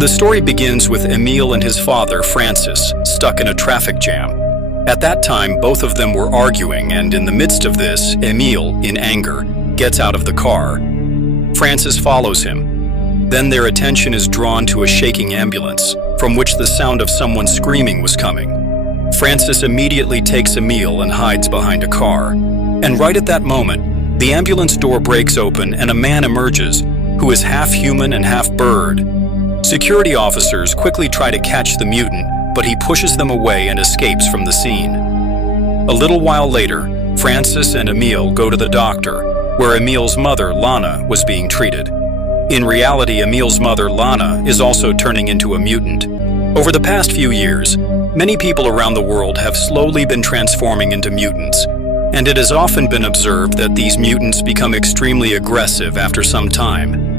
The story begins with Emile and his father, Francis, stuck in a traffic jam. At that time, both of them were arguing, and in the midst of this, Emile, in anger, gets out of the car. Francis follows him. Then their attention is drawn to a shaking ambulance, from which the sound of someone screaming was coming. Francis immediately takes Emile and hides behind a car. And right at that moment, the ambulance door breaks open and a man emerges, who is half human and half bird. Security officers quickly try to catch the mutant, but he pushes them away and escapes from the scene. A little while later, Francis and Emile go to the doctor, where Emile's mother, Lana, was being treated. In reality, Emile's mother, Lana, is also turning into a mutant. Over the past few years, many people around the world have slowly been transforming into mutants, and it has often been observed that these mutants become extremely aggressive after some time.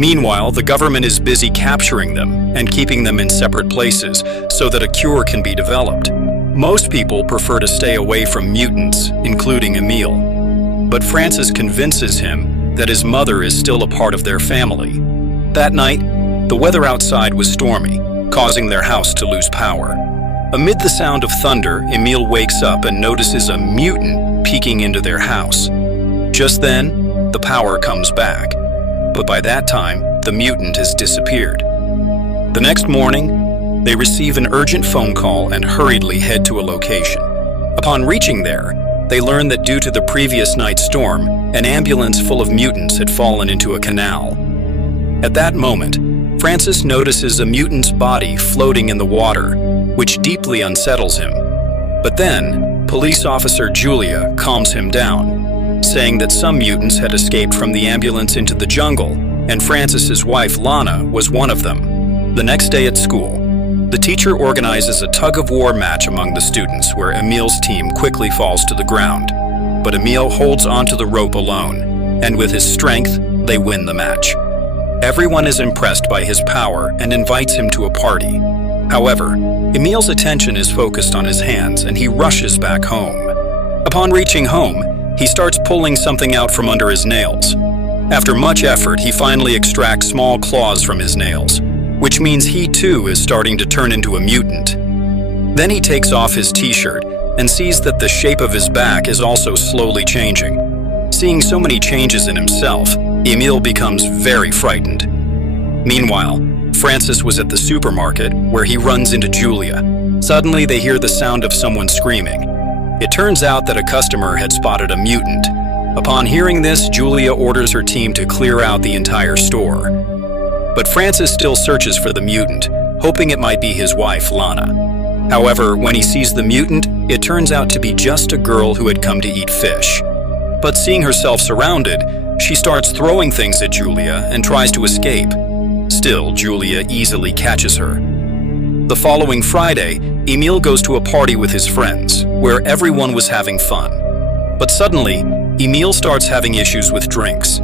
Meanwhile, the government is busy capturing them and keeping them in separate places so that a cure can be developed. Most people prefer to stay away from mutants, including Emile. But Francis convinces him that his mother is still a part of their family. That night, the weather outside was stormy, causing their house to lose power. Amid the sound of thunder, Emile wakes up and notices a mutant peeking into their house. Just then, the power comes back. But by that time, the mutant has disappeared. The next morning, they receive an urgent phone call and hurriedly head to a location. Upon reaching there, they learn that due to the previous night's storm, an ambulance full of mutants had fallen into a canal. At that moment, Francis notices a mutant's body floating in the water, which deeply unsettles him. But then, police officer Julia calms him down, saying that some mutants had escaped from the ambulance into the jungle, and Francis's wife, Lana, was one of them. The next day at school, the teacher organizes a tug-of-war match among the students where Emile's team quickly falls to the ground. But Emile holds onto the rope alone, and with his strength, they win the match. Everyone is impressed by his power and invites him to a party. However, Emile's attention is focused on his hands and he rushes back home. Upon reaching home, he starts pulling something out from under his nails. After much effort, he finally extracts small claws from his nails, which means he too is starting to turn into a mutant. Then he takes off his t-shirt and sees that the shape of his back is also slowly changing. Seeing so many changes in himself, Emile becomes very frightened. Meanwhile, Francis was at the supermarket where he runs into Julia. Suddenly, they hear the sound of someone screaming. It turns out that a customer had spotted a mutant. Upon hearing this, Julia orders her team to clear out the entire store. But Francis still searches for the mutant, hoping it might be his wife, Lana. However, when he sees the mutant, it turns out to be just a girl who had come to eat fish. But seeing herself surrounded, she starts throwing things at Julia and tries to escape. Still, Julia easily catches her. The following Friday, Emile goes to a party with his friends, where everyone was having fun. But suddenly, Emile starts having issues with drinks.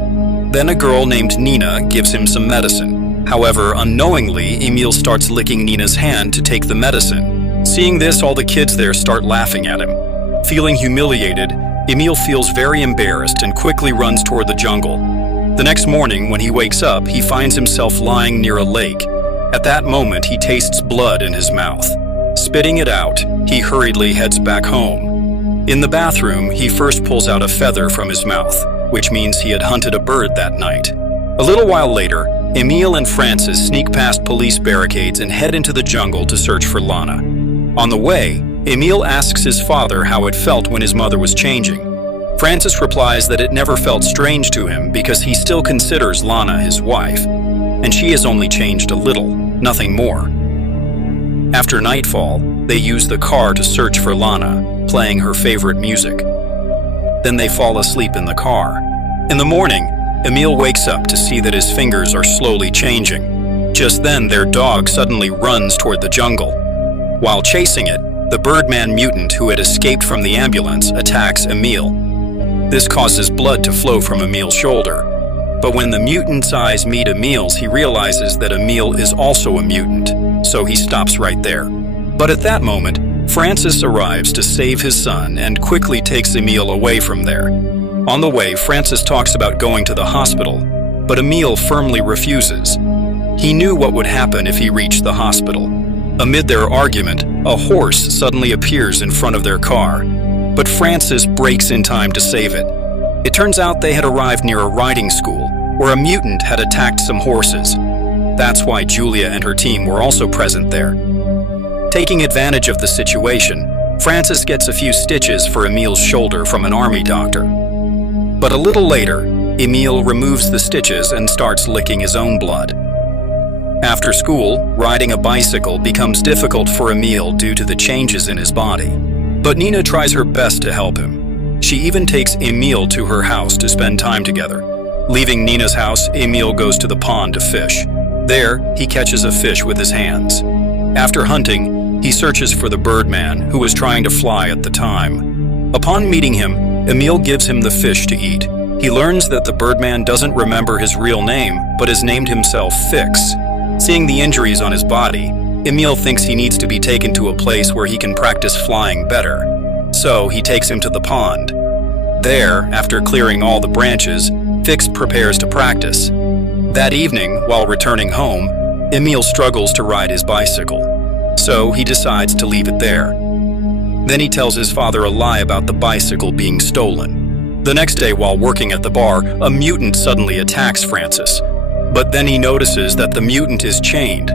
Then a girl named Nina gives him some medicine. However, unknowingly, Emile starts licking Nina's hand to take the medicine. Seeing this, all the kids there start laughing at him. Feeling humiliated, Emile feels very embarrassed and quickly runs toward the jungle. The next morning, when he wakes up, he finds himself lying near a lake. At that moment, he tastes blood in his mouth. Spitting it out, he hurriedly heads back home. In the bathroom, he first pulls out a feather from his mouth, which means he had hunted a bird that night. A little while later, Emile and Francis sneak past police barricades and head into the jungle to search for Lana. On the way, Emile asks his father how it felt when his mother was changing. Francis replies that it never felt strange to him because he still considers Lana his wife, and she has only changed a little, nothing more. After nightfall, they use the car to search for Lana, playing her favorite music. Then they fall asleep in the car. In the morning, Emile wakes up to see that his fingers are slowly changing. Just then, their dog suddenly runs toward the jungle. While chasing it, the Birdman mutant who had escaped from the ambulance attacks Emile. This causes blood to flow from Emile's shoulder. But when the mutant's eyes meet Emile's, he realizes that Emile is also a mutant, so he stops right there. But at that moment, Francis arrives to save his son and quickly takes Emile away from there. On the way, Francis talks about going to the hospital, but Emile firmly refuses. He knew what would happen if he reached the hospital. Amid their argument, a horse suddenly appears in front of their car, but Francis breaks in time to save it. It turns out they had arrived near a riding school, where a mutant had attacked some horses. That's why Julia and her team were also present there. Taking advantage of the situation, Francis gets a few stitches for Emil's shoulder from an army doctor. But a little later, Emil removes the stitches and starts licking his own blood. After school, riding a bicycle becomes difficult for Emil due to the changes in his body. But Nina tries her best to help him. She even takes Emil to her house to spend time together. Leaving Nina's house, Emil goes to the pond to fish. There, he catches a fish with his hands. After hunting, he searches for the Birdman, who was trying to fly at the time. Upon meeting him, Emil gives him the fish to eat. He learns that the Birdman doesn't remember his real name, but has named himself Fix. Seeing the injuries on his body, Emil thinks he needs to be taken to a place where he can practice flying better. So he takes him to the pond. There, after clearing all the branches, Fix prepares to practice. That evening, while returning home, Emil struggles to ride his bicycle. So he decides to leave it there. Then he tells his father a lie about the bicycle being stolen. The next day, while working at the bar, a mutant suddenly attacks Francis. But then he notices that the mutant is chained,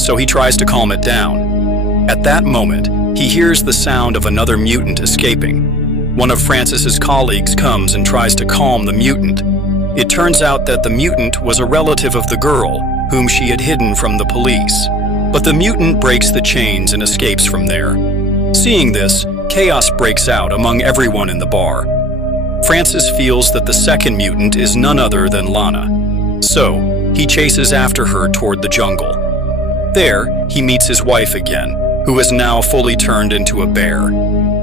so he tries to calm it down. At that moment, he hears the sound of another mutant escaping. One of Francis's colleagues comes and tries to calm the mutant. It turns out that the mutant was a relative of the girl, whom she had hidden from the police. But the mutant breaks the chains and escapes from there. Seeing this, chaos breaks out among everyone in the bar. Francis feels that the second mutant is none other than Lana. So, he chases after her toward the jungle. There, he meets his wife again, who is now fully turned into a bear.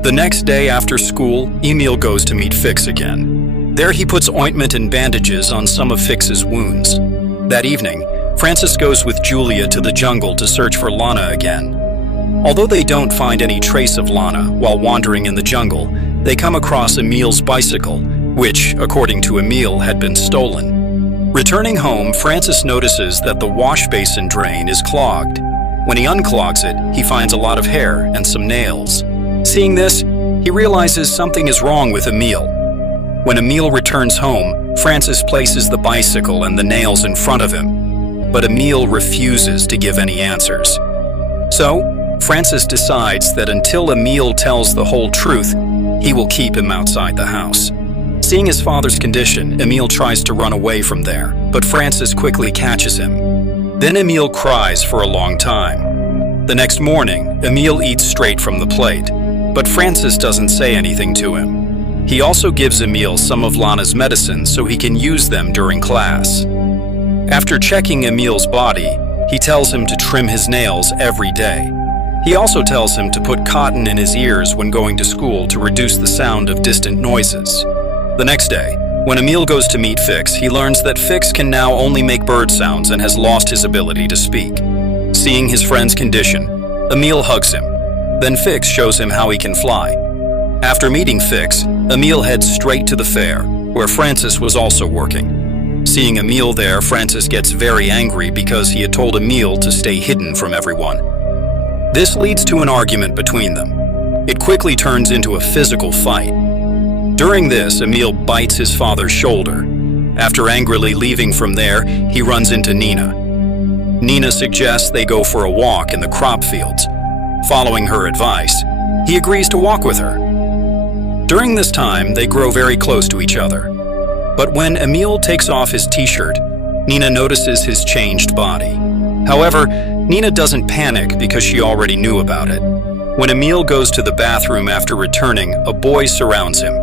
The next day after school, Emil goes to meet Fix again. There he puts ointment and bandages on some of Fix's wounds. That evening, Francis goes with Julia to the jungle to search for Lana again. Although they don't find any trace of Lana while wandering in the jungle, they come across Emil's bicycle, which, according to Emil, had been stolen. Returning home, Francis notices that the wash basin drain is clogged. When he unclogs it, he finds a lot of hair and some nails. Seeing this, he realizes something is wrong with Emil. When Emil returns home, Francis places the bicycle and the nails in front of him, but Emil refuses to give any answers. So, Francis decides that until Emil tells the whole truth, he will keep him outside the house. Seeing his father's condition, Emil tries to run away from there, but Francis quickly catches him. Then Emil cries for a long time. The next morning, Emil eats straight from the plate, but Francis doesn't say anything to him. He also gives Emil some of Lana's medicines so he can use them during class. After checking Emil's body, he tells him to trim his nails every day. He also tells him to put cotton in his ears when going to school to reduce the sound of distant noises. The next day, when Emil goes to meet Fix, he learns that Fix can now only make bird sounds and has lost his ability to speak. Seeing his friend's condition, Emil hugs him. Then Fix shows him how he can fly. After meeting Fix, Emil heads straight to the fair, where Francis was also working. Seeing Emil there, Francis gets very angry because he had told Emil to stay hidden from everyone. This leads to an argument between them. It quickly turns into a physical fight. During this, Emil bites his father's shoulder. After angrily leaving from there, he runs into Nina. Nina suggests they go for a walk in the crop fields. Following her advice, he agrees to walk with her. During this time, they grow very close to each other. But when Emil takes off his t-shirt, Nina notices his changed body. However, Nina doesn't panic because she already knew about it. When Emil goes to the bathroom after returning, a boy surrounds him.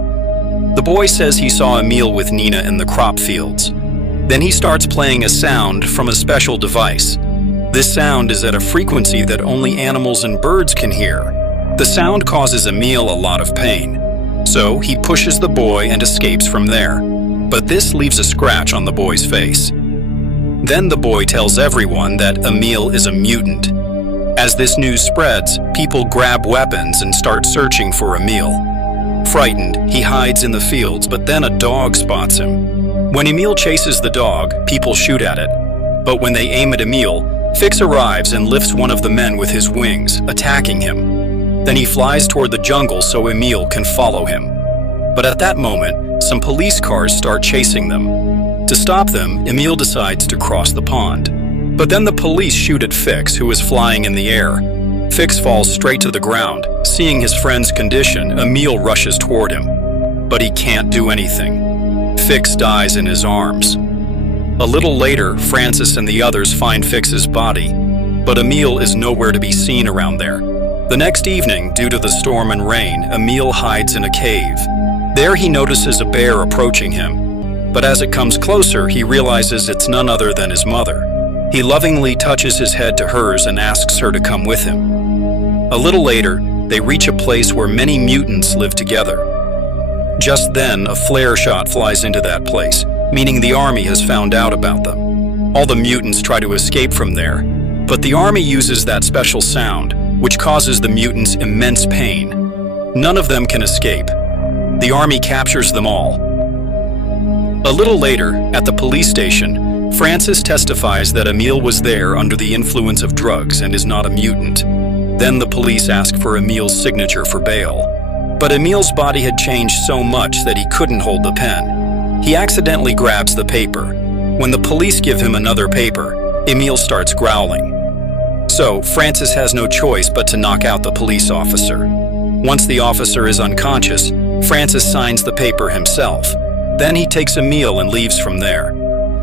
The boy says he saw Emil with Nina in the crop fields. Then he starts playing a sound from a special device. This sound is at a frequency that only animals and birds can hear. The sound causes Emil a lot of pain. So he pushes the boy and escapes from there. But this leaves a scratch on the boy's face. Then the boy tells everyone that Emil is a mutant. As this news spreads, people grab weapons and start searching for Emil. Frightened, he hides in the fields, but then a dog spots him. When Emil chases the dog, people shoot at it. But when they aim at Emil, Fix arrives and lifts one of the men with his wings, attacking him. Then he flies toward the jungle so Emil can follow him. But at that moment, some police cars start chasing them. To stop them, Emil decides to cross the pond. But then the police shoot at Fix, who is flying in the air. Fix falls straight to the ground. Seeing his friend's condition, Emil rushes toward him. But he can't do anything. Fix dies in his arms. A little later, Francis and the others find Fix's body, but Emil is nowhere to be seen around there. The next evening, due to the storm and rain, Emil hides in a cave. There he notices a bear approaching him, but as it comes closer, he realizes it's none other than his mother. He lovingly touches his head to hers and asks her to come with him. A little later, they reach a place where many mutants live together. Just then, a flare shot flies into that place, meaning the army has found out about them. All the mutants try to escape from there, but the army uses that special sound, which causes the mutants immense pain. None of them can escape. The army captures them all. A little later, at the police station, Francis testifies that Emil was there under the influence of drugs and is not a mutant. Then the police ask for Emil's signature for bail. But Emil's body had changed so much that he couldn't hold the pen. He accidentally grabs the paper. When the police give him another paper, Emil starts growling. So, Francis has no choice but to knock out the police officer. Once the officer is unconscious, Francis signs the paper himself. Then he takes Emil and leaves from there.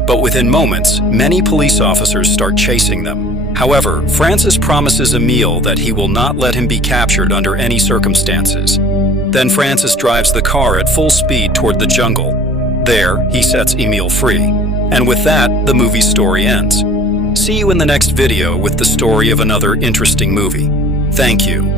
But within moments, many police officers start chasing them. However, Francis promises Emil that he will not let him be captured under any circumstances. Then Francis drives the car at full speed toward the jungle. There, he sets Emil free. And with that, the movie's story ends. See you in the next video with the story of another interesting movie. Thank you.